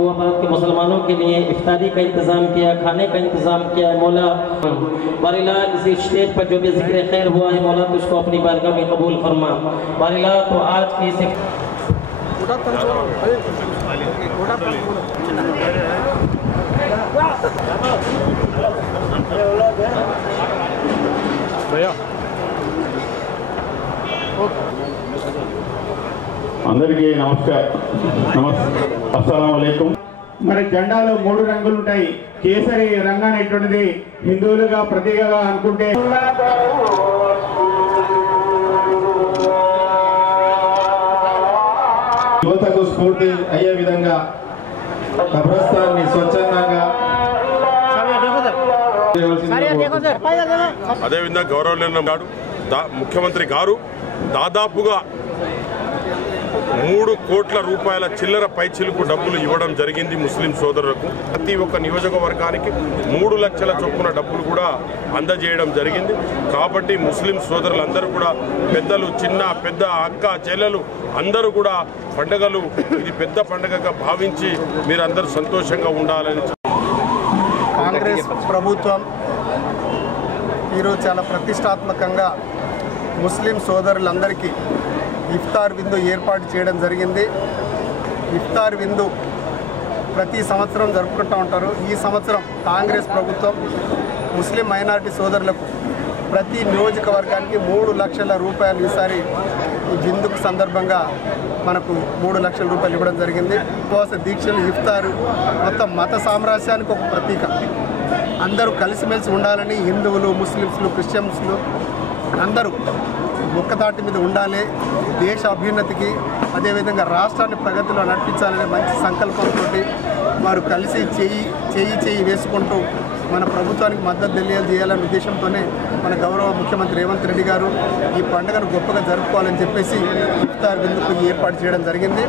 मकबूबाबाद के मुसलमानों के लिए इफ्तारी का इंतज़ाम किया, खाने का इंतज़ाम किया है मौला। बारिला इसी स्टेज पर जो भी जिक्र खैर हुआ है मौला तो उसको अपनी बारगाह में कबूल फरमा। बारिला तो आज की అందరికీ నమస్కారం అస్సలాము అలైకుం। మరి జెండాలో 3 రంగులు ఉంటాయి। కేసరి రంగు అనేటువంటిది హిందువులుగా ప్రతీకగా అనుకుంటే యువతకు స్ఫూర్తి అయ్యే విధంగా కబ్రస్థాన్ని స్వచ్ఛందంగా అదేవిధంగా గౌరవనీయ ముఖ్యమంత్రి గారు దాదాపుగా 3 కోట్ల రూపాయల చిల్లర పైచిలుకు డబ్బులు ఇవ్వడం జరిగింది ముస్లిం సోదరులకు। ప్రతి ఒక్క నియోజకవర్గానికి 3 లక్షల చొప్పున డబ్బులు కూడా అందజేయడం జరిగింది। కాబట్టి ముస్లిం సోదరులందరూ కూడా పెద్దలు, చిన్న పెద్ద, అక్క చెల్లెలు అందరూ కూడా పండుగలు ఇది పెద్ద పండుగగా భావించి మీరందరూ సంతోషంగా ఉండాలని। కాంగ్రెస్ ప్రభుత్వం ఈరోజు చాలా ప్రతిష్టాత్మకంగా ముస్లిం సోదరులందరికీ ఇఫ్తార్ విందు ఏర్పాటు చేయడం జరిగింది। ఇఫ్తార్ విందు ప్రతి సంవత్సరం జరుపుకుంటూ ఉంటారు। ఈ సంవత్సరం కాంగ్రెస్ ప్రభుత్వం ముస్లిం మైనారిటీ సోదరులకు ప్రతి నియోజకవర్గానికి 3 లక్షల రూపాయలు ఈసారి ఈ విందుకు సందర్భంగా మనకు 3 లక్షల రూపాయలు ఇవ్వడం జరిగింది। ఉపవాస దీక్షలు, ఇఫ్తారు మొత్తం మత సామ్రాజ్యానికి ఒక ప్రతీక। అందరూ కలిసిమెలిసి ఉండాలని హిందువులు, ముస్లిమ్స్లు, క్రిస్టియన్స్లు అందరూ ఒక్కతాటి మీద ఉండాలి। దేశ అభ్యున్నతికి అదేవిధంగా రాష్ట్రాన్ని ప్రగతిలో నడిపించాలనే మంచి సంకల్పంతో వారు కలిసి చేయి వేసుకుంటూ మన ప్రభుత్వానికి మద్దతు తెలియజేయాలనే ఉద్దేశంతోనే మన గౌరవ ముఖ్యమంత్రి రేవంత్ రెడ్డి గారు ఈ పండుగను గొప్పగా జరుపుకోవాలని చెప్పేసి ఇఫ్తార్ విందుకు ఏర్పాటు చేయడం జరిగింది।